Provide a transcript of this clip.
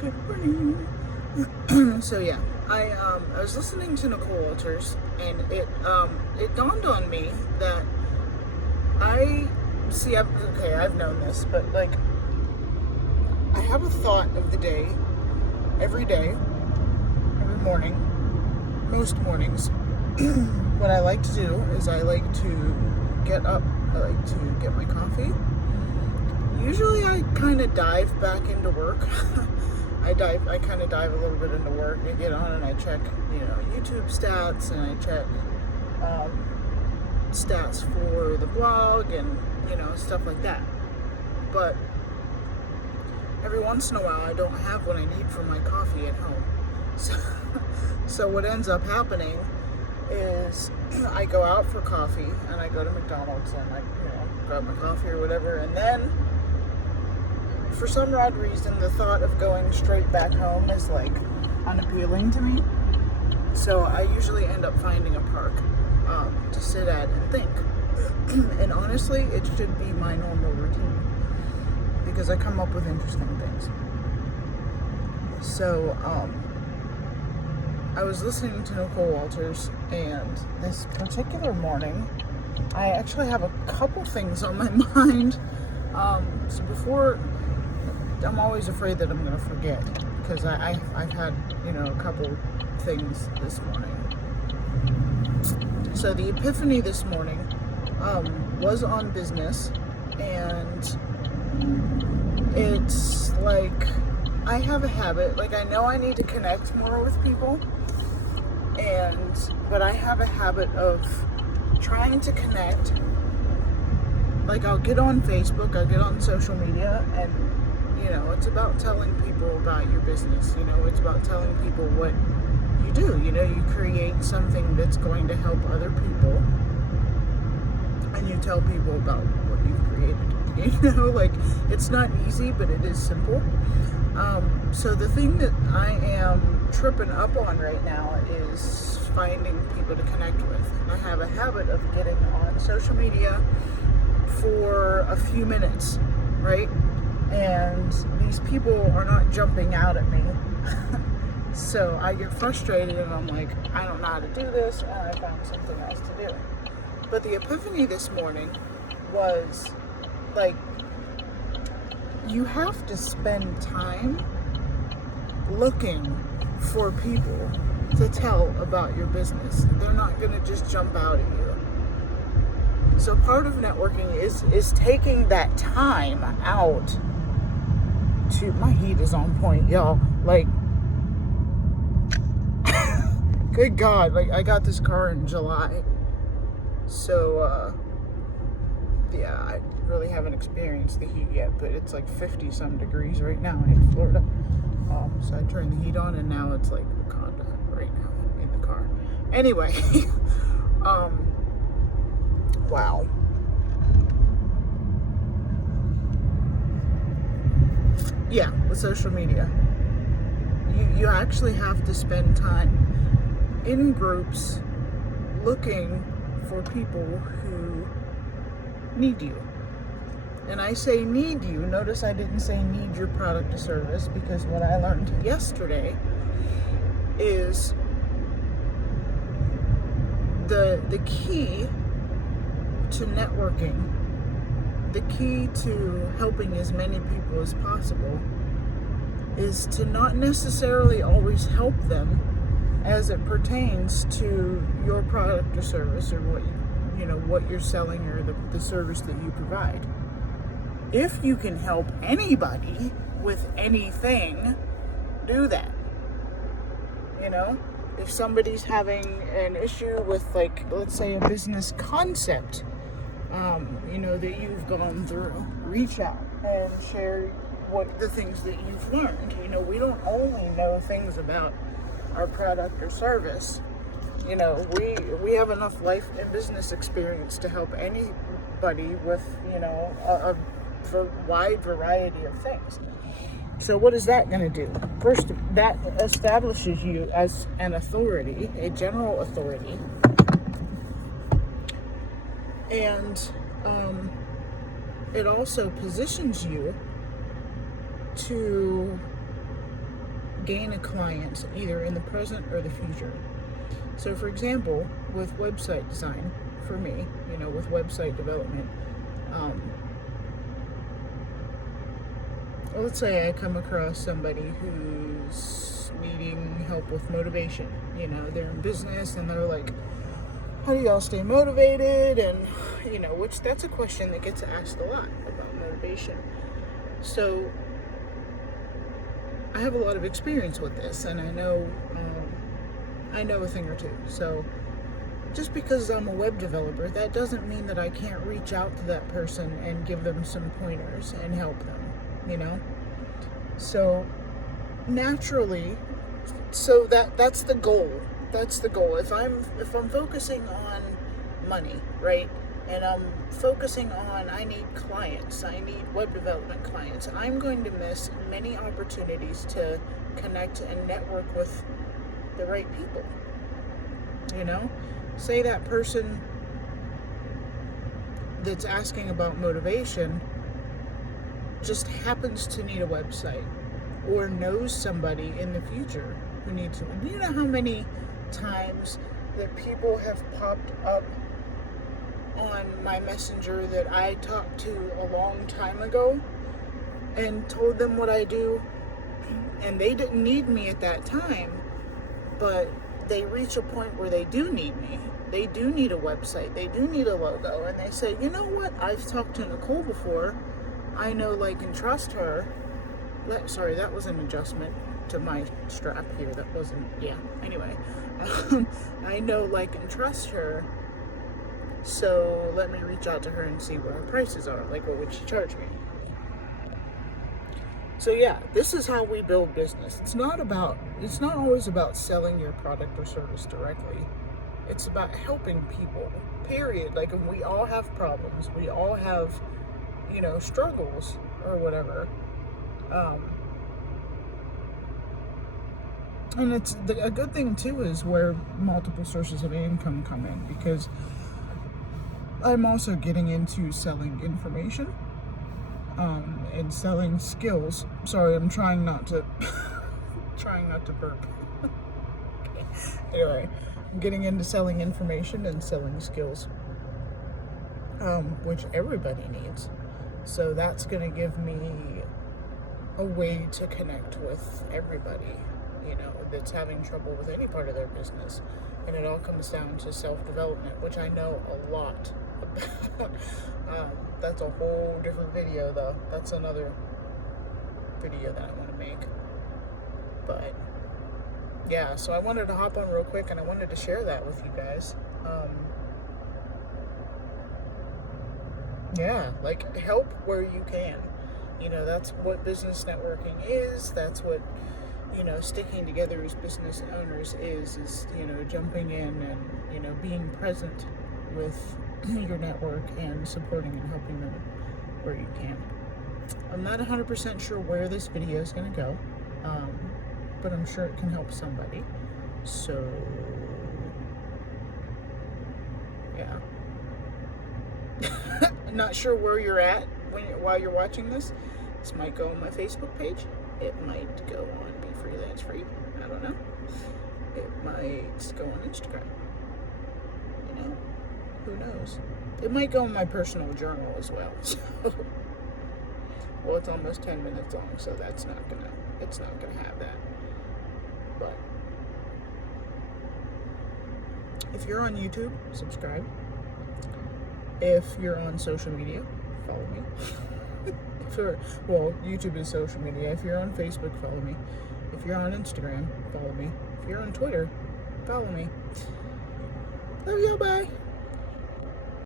Good morning. So yeah, I was listening to Nicole Walters, and it dawned on me that I've known this, but like I have a thought of the day, every morning, most mornings. What I like to do is I like to get up, I like to get my coffee. Usually I kind of dive back into work. I kind of dive a little bit into work. I get on and I check, YouTube stats, and I check stats for the blog and, stuff like that. But every once in a while I don't have what I need for my coffee at home. So what ends up happening is I go out for coffee and I go to McDonald's and I, grab my coffee or whatever, and then for some odd reason the thought of going straight back home is like unappealing to me. So I usually end up finding a park to sit at and think. And honestly, it should be my normal routine because I come up with interesting things. So I was listening to Nicole Walters, and this particular morning I actually have a couple things on my mind. So before, I'm always afraid that I'm going to forget because I've had, a couple things this morning. So the epiphany this morning was on business, and it's like I have a habit, like I know I need to connect more with people, but I have a habit of trying to connect. Like I'll get on Facebook, I'll get on social media, and it's about telling people about your business. It's about telling people what you do. You create something that's going to help other people, and you tell people about what you've created. Like it's not easy, but it is simple. So the thing that I am tripping up on right now is finding people to connect with. I have a habit of getting on social media for a few minutes, right? And these people are not jumping out at me. So I get frustrated and I'm like, I don't know how to do this, and I found something else to do. But the epiphany this morning was like, you have to spend time looking for people to tell about your business. They're not going to just jump out at you. So part of networking is taking that time out to, my heat is on point, y'all. Like, good God, like I got this car in July. So, yeah, I really haven't experienced the heat yet, but it's like 50 some degrees right now in Florida. So I turned the heat on and now it's like Wakanda right now in the car. Anyway, wow. Yeah, with social media. You actually have to spend time in groups looking for people who need you. And I say need you. Notice I didn't say need your product or service, because what I learned yesterday is the key to networking, the key to helping as many people as possible, is to not necessarily always help them as it pertains to your product or service, or what you're selling, or the service that you provide. If you can help anybody with anything, do that. If somebody's having an issue with, like, let's say a business concept, that you've gone through, reach out and share what the things that you've learned. We don't only know things about our product or service. We have enough life and business experience to help anybody with, a wide variety of things. So what is that going to do? First, that establishes you as an authority, a general authority. And it also positions you to gain a client either in the present or the future. So for example, with website design, for me, with website development, let's say I come across somebody who's needing help with motivation. They're in business and they're like, how do y'all stay motivated? And, which that's a question that gets asked a lot about motivation. So I have a lot of experience with this, and I know a thing or two. So just because I'm a web developer, that doesn't mean that I can't reach out to that person and give them some pointers and help them, So naturally, so that's the goal. That's the goal. If I'm focusing on money, right? And I'm focusing on, I need clients, I need web development clients, I'm going to miss many opportunities to connect and network with the right people. Say that person that's asking about motivation just happens to need a website or knows somebody in the future who needs one. Do you know how many times that people have popped up on my messenger that I talked to a long time ago and told them what I do, and they didn't need me at that time, but they reach a point where they do need me. They do need a website. They do need a logo. And they say, you know what? I've talked to Nicole before. I know, like, and trust her. That was an adjustment to my strap here. That wasn't, yeah. Anyway, I know, like, and trust her. So let me reach out to her and see what her prices are. Like, what would she charge me? So yeah, this is how we build business. It's not always about selling your product or service directly. It's about helping people, period. Like, and we all have problems. We all have, struggles or whatever. And it's a good thing too is where multiple sources of income come in, because I'm also getting into selling information. And selling skills. Sorry, I'm trying not to burp. Okay. Anyway, I'm getting into selling information and selling skills, which everybody needs. So that's going to give me a way to connect with everybody, that's having trouble with any part of their business. And it all comes down to self-development, which I know a lot about. That's a whole different video, though. That's another video that I want to make. But yeah, so I wanted to hop on real quick, and I wanted to share that with you guys. Yeah, like, help where you can. That's what business networking is. That's what, sticking together as business owners is, jumping in and, being present with your network and supporting and helping them where you can. I'm not 100% sure where this video is going to go, but I'm sure it can help somebody. So, yeah. Not sure where you're at while you're watching this. This might go on my Facebook page. It might go on Be Freelance Free. I don't know. It might go on Instagram. Who knows? It might go in my personal journal as well. So, well, it's almost 10 minutes long, so it's not gonna have that. But if you're on YouTube, subscribe. If you're on social media, follow me. YouTube is social media. If you're on Facebook, follow me. If you're on Instagram, follow me. If you're on Twitter, follow me. Love you, bye.